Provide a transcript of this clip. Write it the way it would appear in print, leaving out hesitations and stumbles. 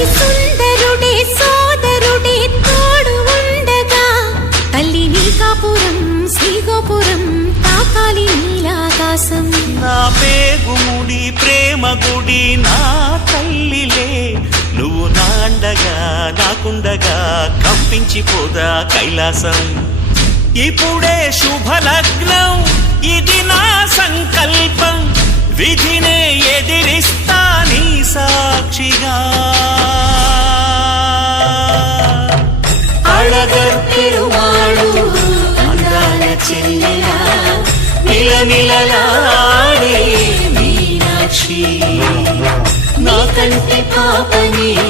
అతి సుందరుడే సోదరుడే తోడు ఉండగా తల్లి నీకాపురం శ్రీగోపురం తాకాలి నీలాకాశం. నా పేగుముడి ప్రేమ గుడి నా తల్లిలే, నువ్వు నాండగా నాకుండగా కంపించిపోదా కైలాసం. ఇప్పుడే శుభలగ్నం ఇది నా సంకల్పం, విధినే ఎదిరిస్తా నీ సాక్షిగా. అళగర్ పెరుమాళు అందాల చెల్లెలా నిలనిలలాడే మీనాక్షి, నా కంటి పాపని